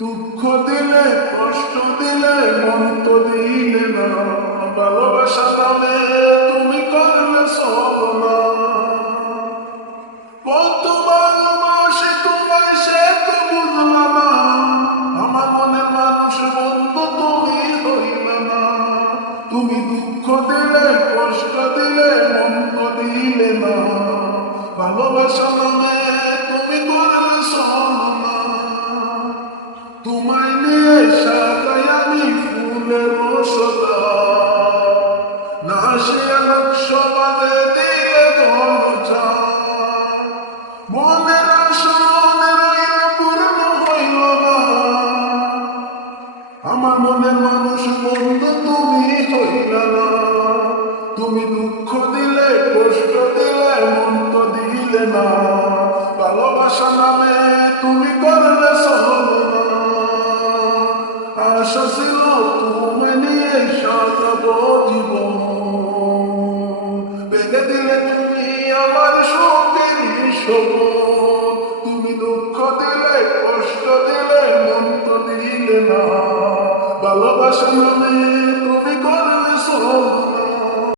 দুঃখ দিলে কষ্ট দিলে মন তো দিলে না, ভালোবাসা নামে তুমি করলে ছলনা। কত ভালোবাসি তোমায় সে তো বুঝলা না, আমার মনের মানুষ বন্ধু তুমি হইলে না। তুমি দুঃখ দিলে কষ্ট দিলে মন তো দিলে না, ভালোবাসা নামে তুমি করলে ছলনা। তোমায় নিয়ে সাজাই আমি ফুলের রসদা, না সে নকশা বাঁধে দিলে দরজা। মনের আশা মনের রইল পূর্ণ হইল না, আমার মনের মানুষ বন্ধু তুমি হইল না। তুমি দুঃখ দিলে কষ্ট দিলে মন তো দিলে না, ভালোবাসা নামে তুমি করলে ছলনা। আশা ছিল তুমি নিয়ে সাজাবো জীবন, বেঁধে দিলে তুমি আমার সুখের স্বপ্ন। তুমি দুঃখ দিলে কষ্ট দিলে মন তো দিলে না, ভালোবাসা নামে